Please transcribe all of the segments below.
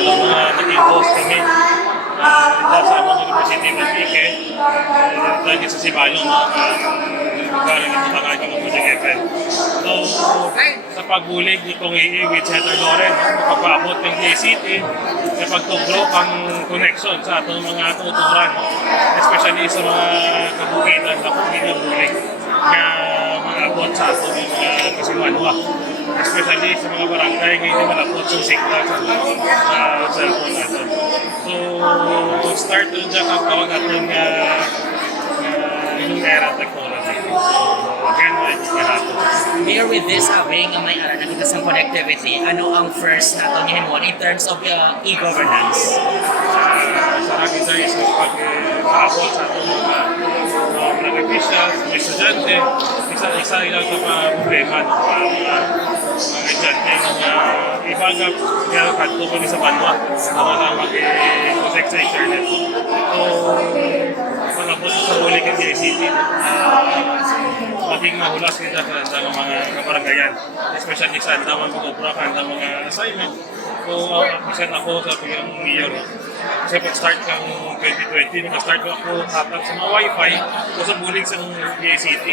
Sibalo na naging host kami sa among University of Manrique. Dahil sa Sibalo lugar ang itatangan ko ng Project FM. So, sa pagbulig ni Kong Ii with Senator Loren, magpapaabot ng DACT, sa pagtugro ang connection sa atong mga tuturan, especially sa mga kabukitan na kung ginabulig na mga abot sa atong mga kasimanwa. Especially sa mga barangay ngayon na malapot sa signal sa cellphone natin. So, start doon dyan ang tawag natin yung era technology. So, again, Mayor, with this away nga may ara nakita sa connectivity, ano ang first nato niya mo in terms of e-governance? Sarap ito sa pag-aabot sa itong mga officials, mga estudyante, isa ilang mga problema ng mga estudyante ng ibagap kaya kanto ko sa banwa para lang mag-protect sa internet. So, malabot sa ulit ng DACT, maging mahulas kita sa mga kabaranggayan, especially sa andaman mag-obra ka ng mga assignment. So, minsan ako sa yung mayor, kasi pag-start kang 2020, nag-start ako hatag sa mga wifi o sa bulig sa DACT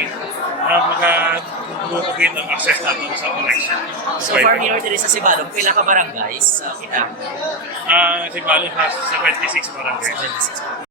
na maka-bukit ang access natin sa connection. So far, Mayor, dito sa Sibalong, pila ka barangays kita? Sibalong has 76 barangays. 76.